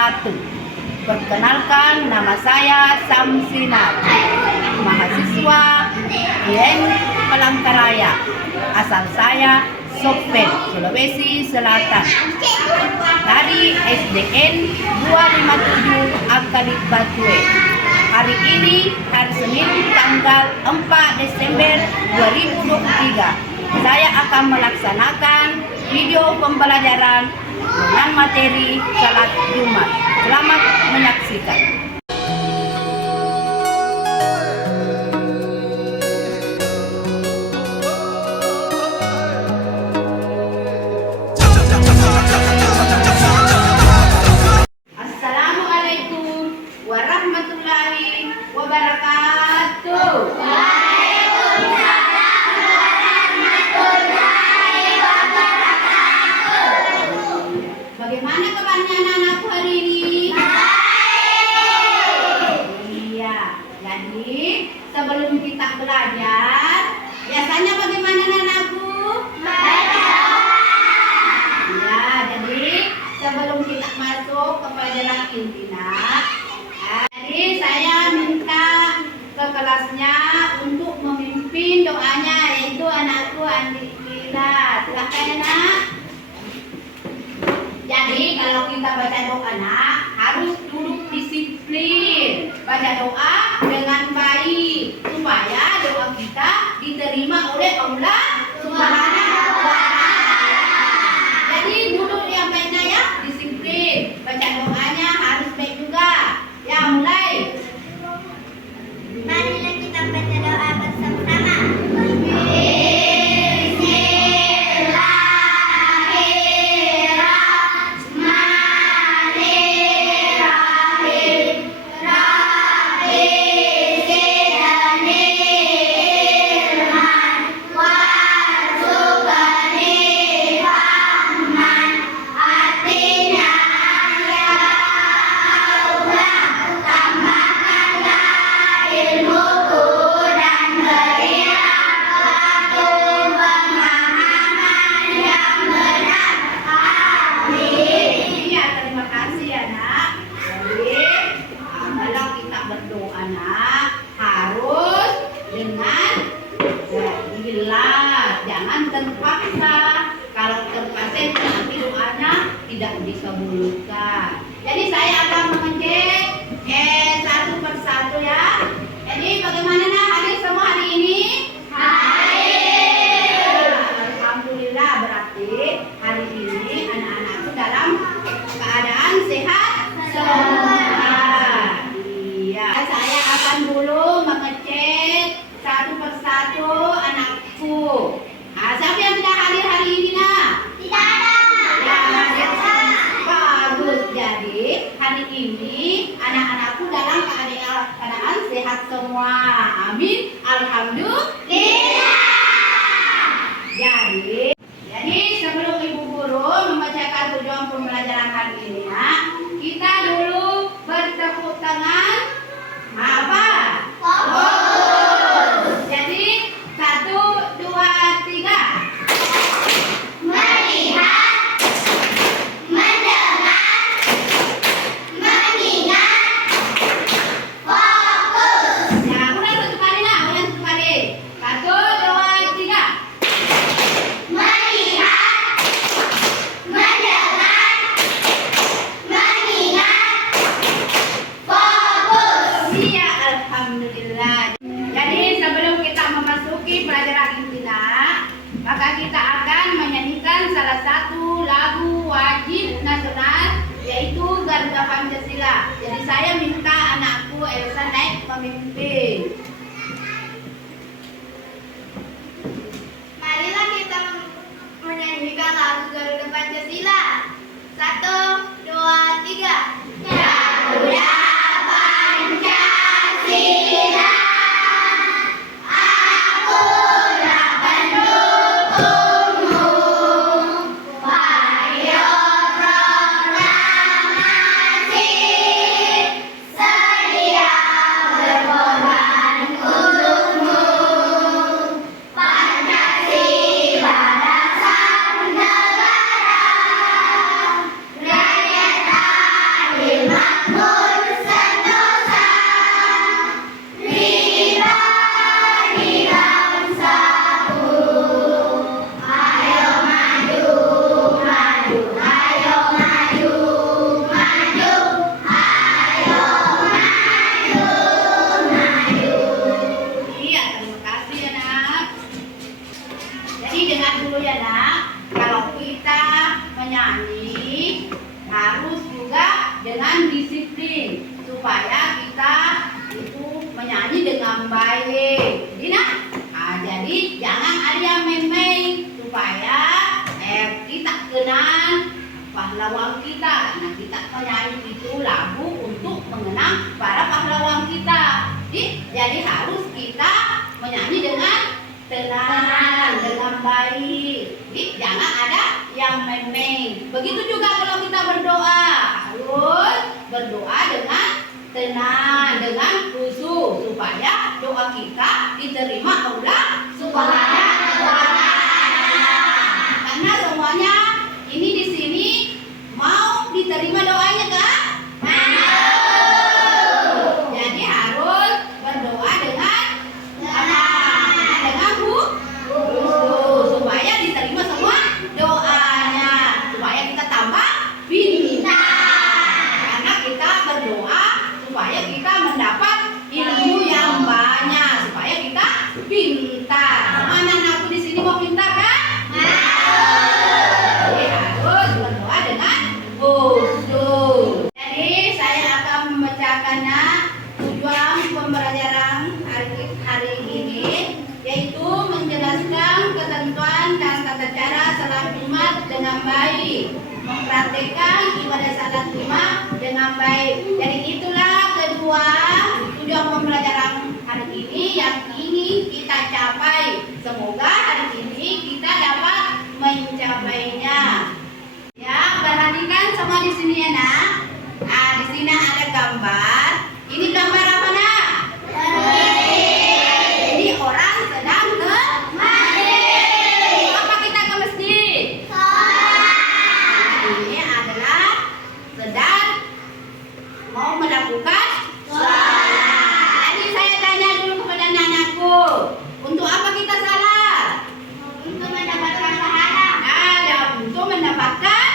wabarakatuh. Perkenalkan, nama saya Samsina, mahasiswa IAIN Palangkaraya. Asal saya Sopen, Sulawesi Selatan. Dari SDN 257 Akadip Batue. Hari ini hari Senin tanggal 4 Desember 2023. Saya akan melaksanakan video pembelajaran dengan materi salat Jumat. Selamat menyaksikan. Assalamualaikum warahmatullahi wabarakatuh. Bagaimana kabarnya anak-anakku hari ini? Iya, jadi sebelum kita belajar, biasanya bagaimana anak-anakku? Ya, jadi sebelum kita masuk ke pelajaran intinya, jadi saya minta ke kelasnya untuk memimpin doanya, yaitu anakku Andi Lila. Silakan anak. Jadi kalau kita baca doa harus duduk disiplin, baca doa dengan baik supaya doa kita diterima oleh Allah Subhanahu wa Ta'ala. Jadi duduk yang baiknya ya, disiplin, baca doanya harus baik juga. Ya, mulai. Marilah kita baca doa bersama-sama. Jangan terpaksa. Kalau terpaksa itu nanti doanya tidak dikabulkan. Jadi saya akan mengecek satu persatu ya. Jadi bagaimana hadir semua hari ini? Hadir. Alhamdulillah, berarti hari ini anak-anakku dalam keadaan sehat semua. Iya, saya akan dulu mengecek satu persatu anakku. Siapa yang tidak hadir hari ini Tidak ada. Ya, bagus. Jadi hari ini anak-anakku dalam keadaan sehat semua. Amin. Alhamdulillah. Jadi sebelum Ibu Guru membacakan tujuan pembelajaran hari ini, kita dulu bertepuk tangan. Apa? Jadi 1, 2, 3. Melihat, mendengar, mengingat, fokus. Ya, ulang satu kali ulang satu kali. 1, 2, 3. Melihat, mendengar, mengingat, fokus. Iya, alhamdulillah. Jadi sebelum kita memasuki pelajaran intinya, maka kita akan menyanyikan salah satu lagu wajib nasional, yaitu Garuda Pancasila. Jadi saya minta anakku Elsa naik memimpin. Marilah kita menyanyikan lagu Garuda Pancasila. 1, 2, 3. Garuda Pancasila. Akulah pendukungmu. Ayo proklamasi. Sedia berkorban. ampun sentosa. Riba, riba bersatu. Ayo maju, maju, ayo maju, maju, ayo maju, maju. Iya, terima kasih ya nak. Jadi dengar dulu ya nak, kalau kita menyanyi harus juga dengan disiplin supaya kita itu menyanyi dengan baik. Jadi nak, jadi jangan ada yang main-main supaya kita kenal pahlawan kita, karena kita menyanyi itu lagu untuk mengenang para pahlawan kita. Jadi harus kita menyanyi dengan tenang, dengan baik. Jadi jangan ada yang main-main. Begitu juga kalau kita berdoa, harus berdoa dengan tenang, dengan khusyuk supaya doa kita diterima Allah Subhanahu wa Ta'ala. Karena semuanya ini di sini mau diterima doanya kan? Jadi harus berdoa dengan apa? Dengan khusyuk supaya diterima semua doanya, supaya kita tambah pintar. Karena kita berdoa supaya kita mendapat ilmu yang banyak, supaya kita pintar. Mana anakku di sini mau pintar kan? Jadi harus berdoa dengan khusyuk. Jadi saya akan membacakan tujuan pembelajaran hari ini, yaitu menjelaskan ketentuan dan tata cara salat Jumat dengan baik, mempraktikkan ibadah salat Jumat dengan baik. Jadi itulah kedua tujuan pembelajaran hari ini yang ingin kita capai. Semoga hari ini kita dapat mencapainya. Ya, perhatikan semua di sini ya nak. Di sini ada gambar. Ini gambar apa nak? Ini orang sedang ke masjid. Apa kita ke masjid? Ini adalah sedang mau melakukan sholat. Jadi saya tanya dulu kepada anakku, untuk apa kita salat? Untuk mendapatkan pahala. Ada untuk mendapatkan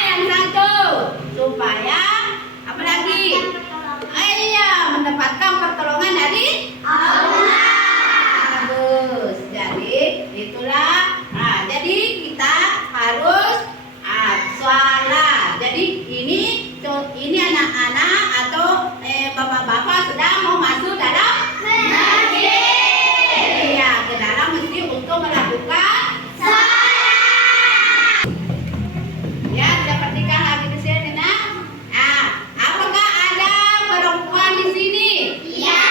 yang satu, supaya apa lagi? Iya, mendapatkan pertolongan dari Allah. Bagus. Jadi itulah. Jadi kita harus sholat. Jadi ini anak-anak atau bapak-bapak sedang mau masuk dalam Masjid. iya, ke dalam masjid untuk melakukan Sholat. ya. Kita perhatikan lagi di sini nak. Apakah ada perempuan di sini? Iya.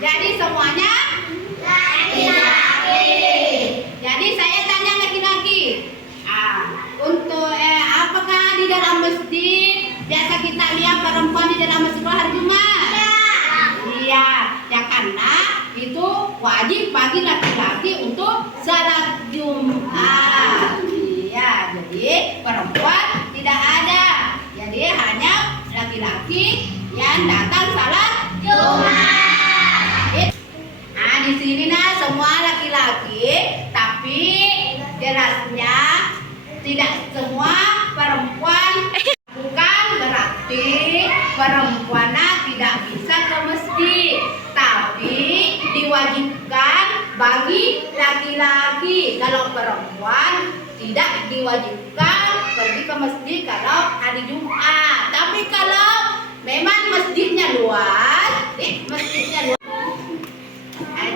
Jadi semuanya. Laki-laki. Jadi saya tanya laki-laki. Untuk apakah di dalam masjid biasa kita lihat perempuan di dalam masjid hari Jumat? Iya, ya karena itu wajib bagi laki-laki untuk salat Jumat. Iya, jadi perempuan tidak ada. Jadi hanya laki-laki yang datang salat Jumat. Di sini semua laki-laki, tapi jelasnya tidak semua perempuan. Bukan berarti perempuan tidak bisa ke masjid, tapi diwajibkan bagi laki-laki. Kalau perempuan tidak diwajibkan pergi ke masjid kalau hari Jumat. Tapi kalau memang masjidnya luas,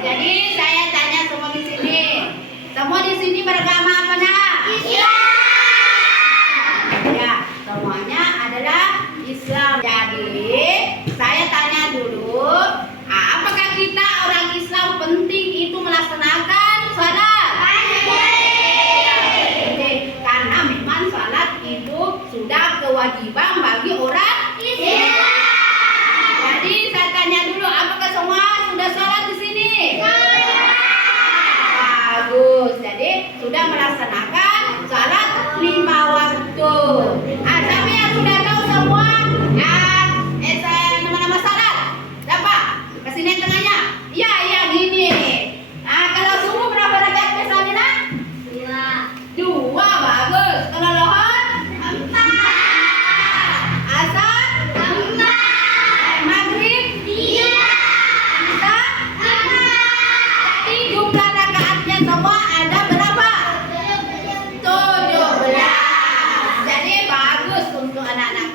jadi saya tanya semua di sini. Semua di sini beragama apa nak? Ya, semuanya adalah Islam. Jadi saya tanya dulu, apakah kita orang Islam penting itu melaksanakan salat? Karena memang salat itu sudah kewajiban bagi orang Islam. Jadi saya tanya dulu, apakah semua sudah salat di sini? Bagus. Jadi sudah melaksanakan salat 5 waktu.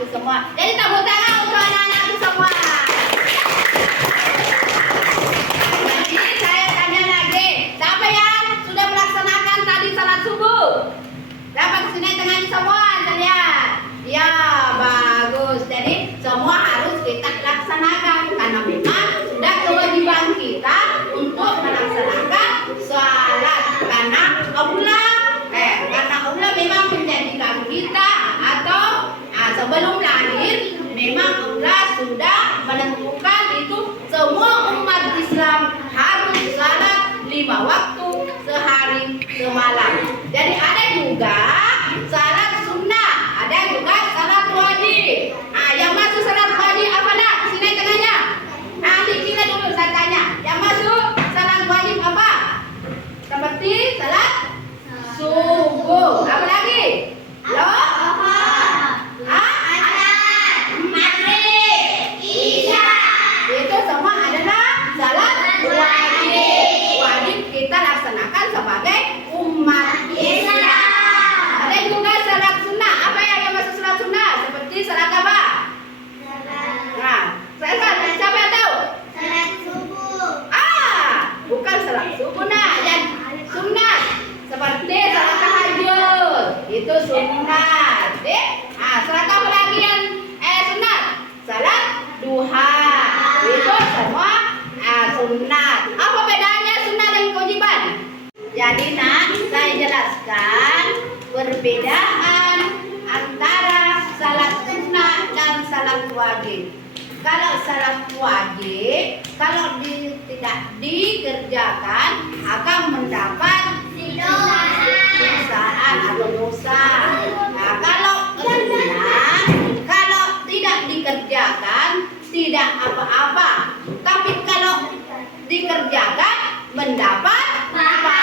semua. Jadi tepuk tangan untuk anak-anakku semua. Jadi saya tanya lagi, siapa yang sudah melaksanakan tadi salat subuh? Dapat kesini tangan semua, saya lihat. Ya, bagus. Jadi semua harus kita laksanakan karena memang sudah kewajiban kita untuk melaksanakan salat. Karena Allah memang menjadikan kita atau sebelum lahir memang Allah sudah menentukan itu semua umat Islam harus salat 5 waktu sehari semalam. Jadi ada juga salat sunnah, ada juga salat wajib. Yang masuk salat wajib apa nak? Sini tengahnya. Nanti kita dulu saya tanya. Yang masuk salat wajib apa? Seperti salat subuh. Apa lagi? Itu semua adalah salat wajib. Wajib kita laksanakan sebagai umat Islam. Ada juga salat sunnah. Apa yang masuk salat sunnah? Seperti salat apa? Nah, siapa yang tahu? Salat subuh. Bukan salat subuh nah, yang sunat. Seperti salat tahajud. Itu sunat. Salat apa lagi yang sunat? Salat duha. Itu semua sunat. Apa bedanya sunat dan kewajiban? Jadi nak, saya jelaskan perbedaan antara salat sunnah dan salat wajib. Kalau salat wajib, kalau tidak dikerjakan akan mendapat dosaan atau dosa. Nah, kalau sunnah, kalau tidak dikerjakan tidak apa-apa. Tapi kalau dikerjakan mendapat pahala.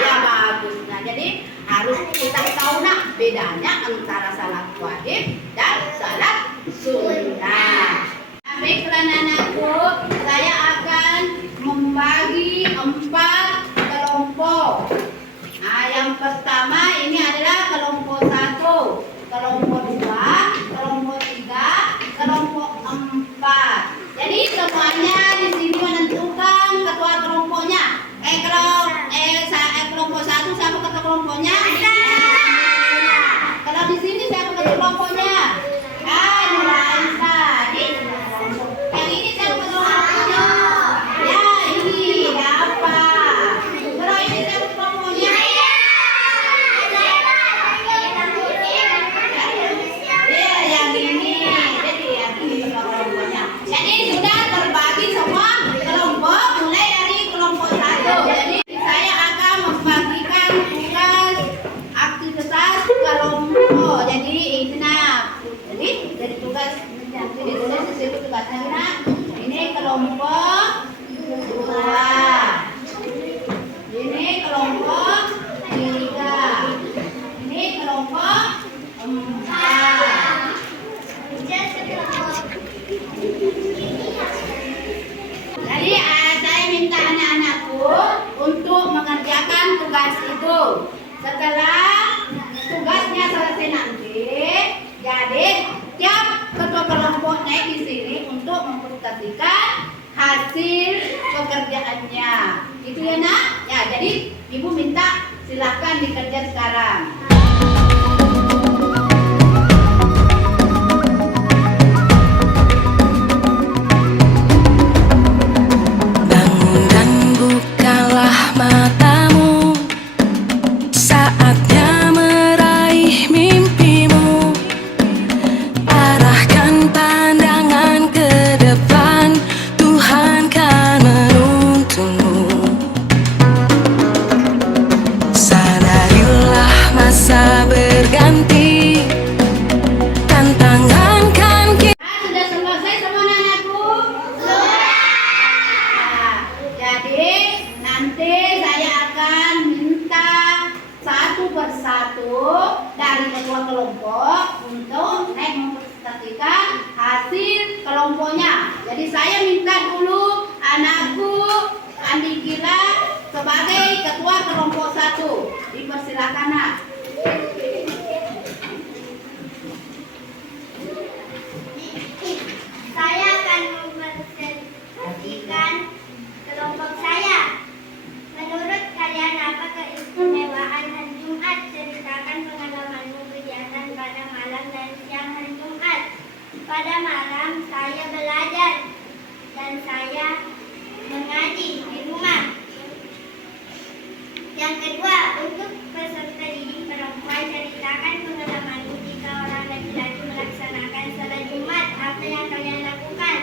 Ya bagus. Nah, jadi harus kita tahu nak bedanya antara salat wajib dan salat sunnah. Baiklah anakku, saya akan membagi 4 kelompok. Yang pertama ini adalah kelompok 1, kelompok 2, kelompok 3, kelompok 4. Jadi semuanya di sini menentukan ketua kelompoknya. Kelompok 1 siapa ketua kelompoknya? Kalau di sini siapa ketua kelompoknya? Yang ini siapa ketua kelompoknya? Ya ini apa? Kalau ini siapa ketua kelompoknya? Yang ini. Jadi yang ini ketua kelompoknya. Jadi sudah terbagi semua kelompok mulai dari kelompok 1. Jadi saya akan membagikan tugas aktivitas kelompok. Jadi ini nah. Jadi tugas nanti ditulis di situ tugasnya nah. Ini kelompok 2. Ini kelompok 3. Ini kelompok 4. Jadi saya minta anak-anakku untuk mengerjakan tugas itu. Setelah tugasnya selesai nanti, jadi tiap ketua kelompok naik di sini untuk mempresentasikan hasil pekerjaannya. Itu ya nak? Ya, jadi ibu minta silahkan dikerja sekarang. Dari ketua kelompok untuk naik mempresentasikan hasil kelompoknya. Jadi saya minta dulu anakku Andi Gila sebagai ketua kelompok 1. Dipersilakan nak. pada malam saya belajar dan saya mengaji di rumah. Yang kedua, untuk peserta didik perempuan, ceritakan pengalamanmu jika orang laki-laki melaksanakan salat Jumat. Apa yang kalian lakukan?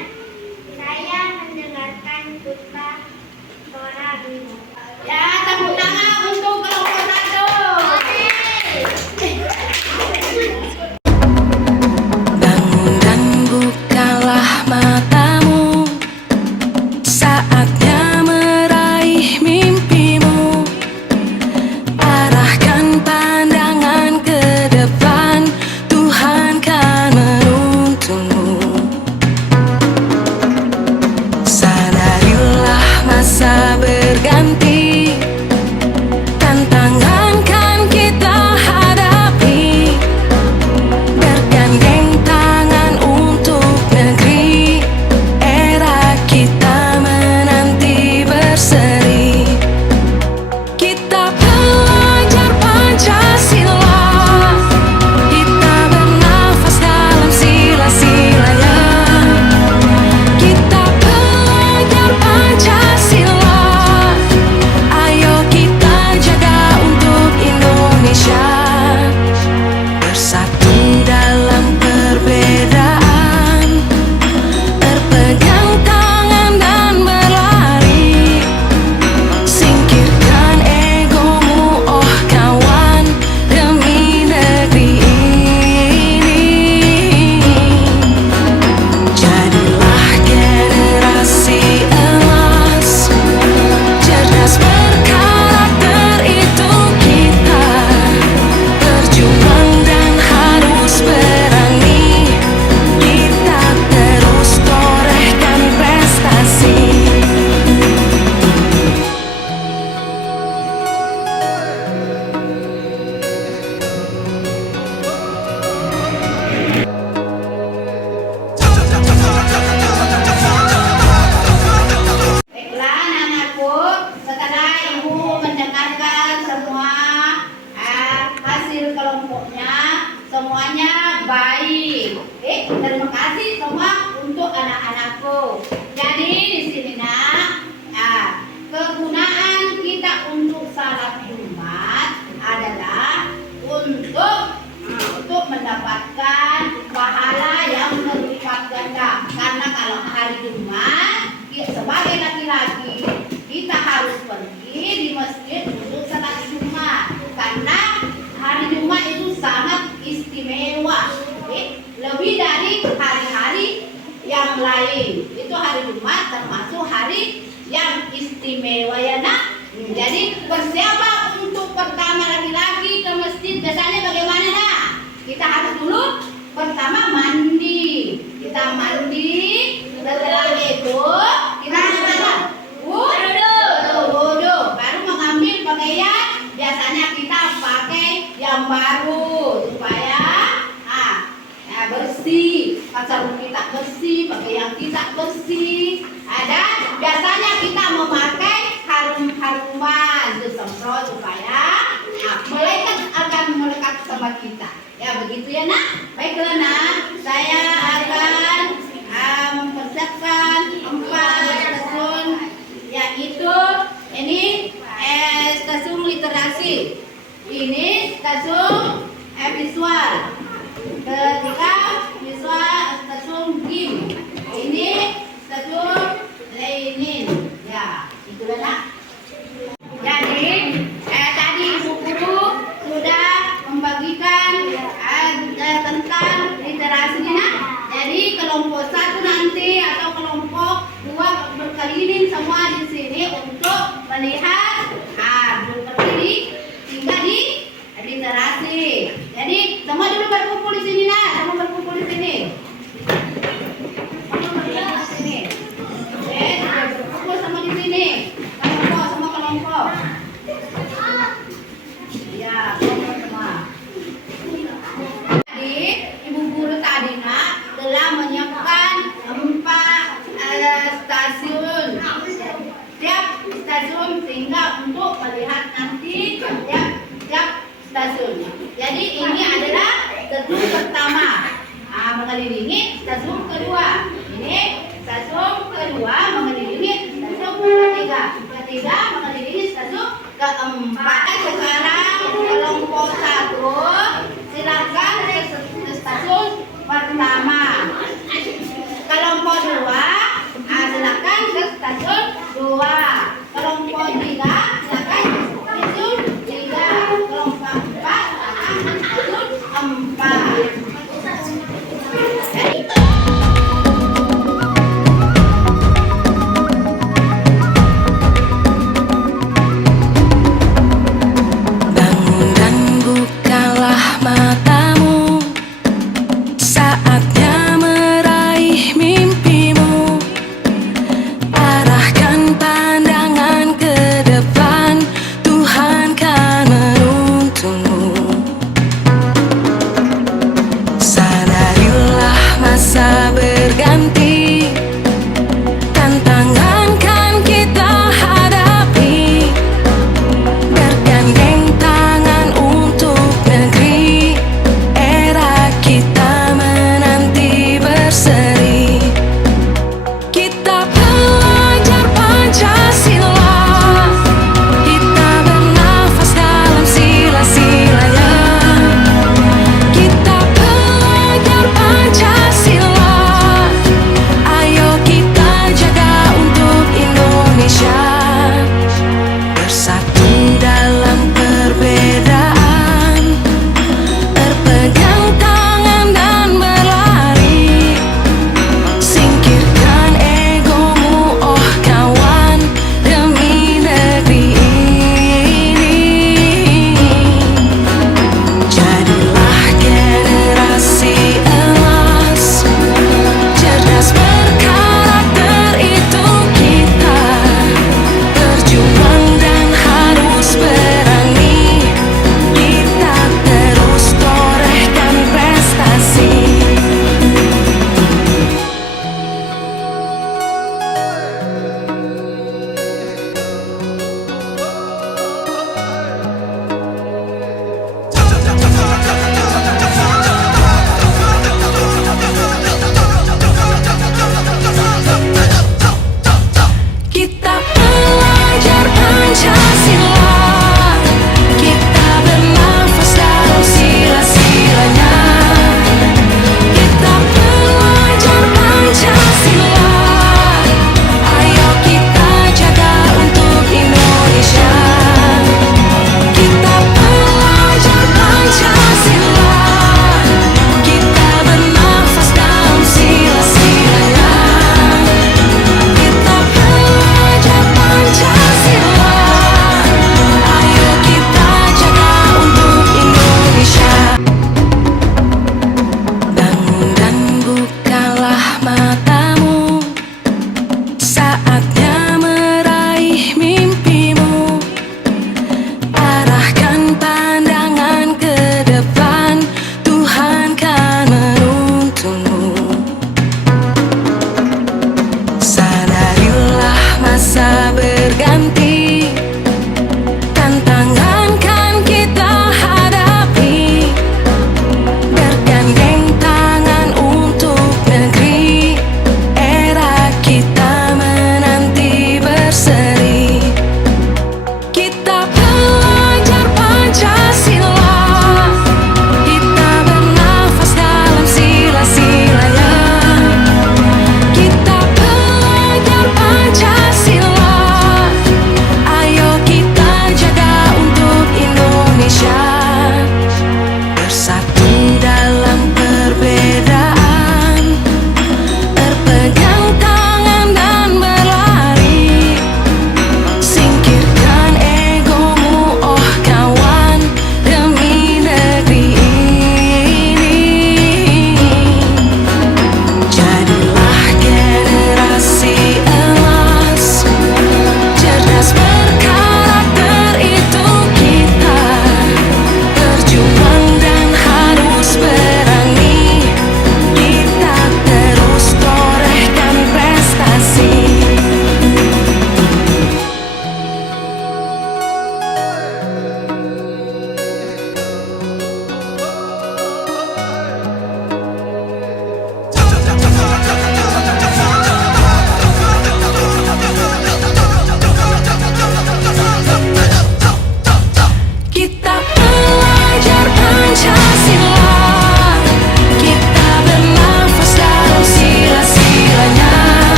Saya mendengarkan khutbah Torah dulu. Ya, tepuk tangan untuk kelompok 1. Bangun dan bukalah matamu, saatnya meraih mimpimu. Arahkan pandangan ke depan, Tuhan kan menuntunmu. Sadarilah masa berganti, tantangan kan kita hadapi. Bergandeng tangan untuk negeri, era kita menanti berseri. Kita belajar Pancasila, kita bernafas dalam sila-silanya. Kita belajar Pancasila, ayo kita jaga untuk Indonesia. Bersatu dalam perbedaan, berpegang tangan dan berlari. Singkirkan egomu, oh kawan, demi negeri ini. Jadilah generasi emas, cerdas berkarakter itu kita. Berjuang dan harus berani, kita terus torehkan prestasi. Baiklah anak-anakku, setelah ibu mendengarkan semua hasil kelompoknya, semuanya baik. Terima kasih semua untuk anak-anakku. Jadi di sini kegunaan kita untuk salat Jumat adalah untuk mendapatkan pahala yang berlipat ganda. Karena kalau hari Jumat sebagai laki-laki kita harus pergi di masjid untuk salat Jumat, karena hari Jumat itu sangat istimewa, lebih dari hari-hari yang lain. Itu hari Jumat termasuk hari yang istimewa ya nak. Jadi persiapan untuk pertama laki-laki ke masjid biasanya bagaimana nak? Kita harus dulu pertama mandi. Kita mandi, setelah itu kita apa? Wudu. Baru mengambil pakaian. Biasanya kita pakai yang baru supaya bersih. Sarung kita bersih, pakaian kita bersih. Dan biasanya kita memakai harum-haruman disemprot supaya malaikat akan melekat sama kita. Ya begitu ya nak. Baiklah nak, saya akan mempersiapkan 4 stasiun, yaitu ini stasiun literasi, ini stasiun visual, ketiga visual stasiun game, ini stasiun learning. Ya itulah nak. Jadi tadi ibu guru sudah membagikan tentang literasinya. Jadi kelompok 1 nanti atau kelompok 2 berkeliling semua di sini untuk melihat berdiri tinggal di literasi. Jadi semua dulu berkumpul di sini nah, semua berkumpul di sini. Semua berkumpul di sini. Berkumpul sama di sini. Kelompok sama kelompok. Ya, kelompok semua. Jadi ibu guru tadi nak telah menyiapkan 4 stasiun. Setiap stasiun tinggal mengelilingi stasiun kedua. Ini stasiun kedua mengelilingi stasiun ketiga. Ketiga mengelilingi stasiun keempat. Sekarang kelompok 1 silakan ke stasiun pertama. Kelompok 2 silakan ke stasiun 2. Kelompok 3 silakan ke stasiun 3. Kelompok 4 silakan ke stasiun 4. Bangun dan bukalah matamu, saatnya meraih mimpimu. Arahkan pandangan ke depan, Tuhan kan menuntunmu.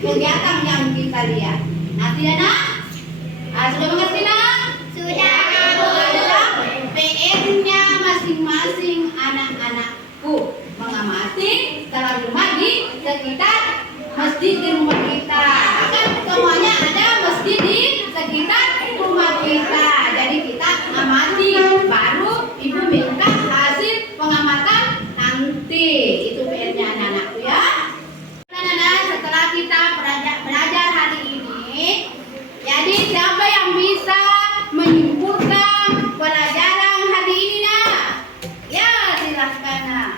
kegiatan yang kita lihat. Nanti ya nak? Sudah mengerti nak? Sudah. Itu adalah PR-nya masing-masing anak-anakku. Mengamati setelah Jumat di sekitar masjid di rumah kita. Kan semuanya ada masjid di sekitar rumah kita. Jadi kita amati, baru ibu minta hasil pengamatan nanti. Itu PR-nya anak-anakku ya. Anak-anak, setelah kita belajar hari ini, jadi siapa yang bisa menyimpulkan pelajaran hari ini nak? Ya, silahkan nak.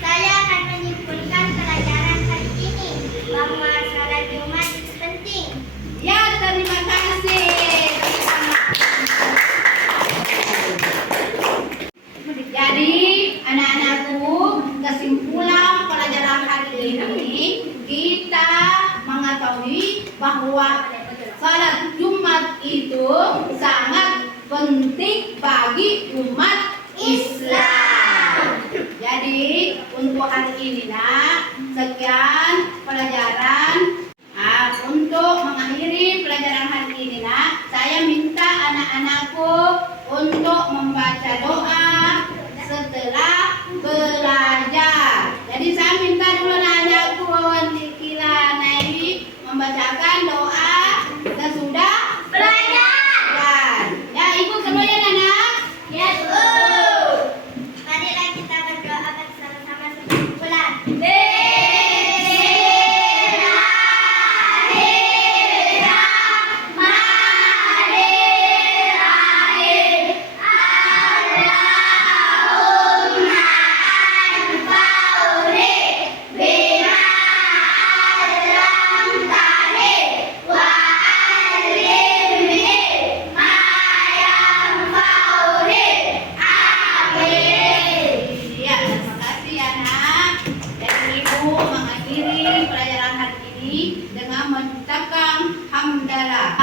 Saya akan menyimpulkan pelajaran hari ini bahwa salat Jumat itu penting. Ya, terima kasih. Jadi, anak-anakku, kesimpulan pelajaran hari ini kita mengetahui bahwa salat Jumat itu sangat penting bagi umat Islam. Jadi, untuk hari ini nak, sekian pelajaran. Untuk mengakhiri pelajaran hari ini nak, saya minta anak-anakku untuk membaca doa setelah belajar. Jadi saya minta dulu anak-anakku Nikila Naili membacakan doa sesudah belajar. Ya, ikut semuanya anak. Ya, Bu. Marilah kita berdoa bersama-sama sebelum pulang. Ya, terima kasih ya nak. Dan ibu mengakhiri pelajaran hari ini dengan mengucapkan hamdalah.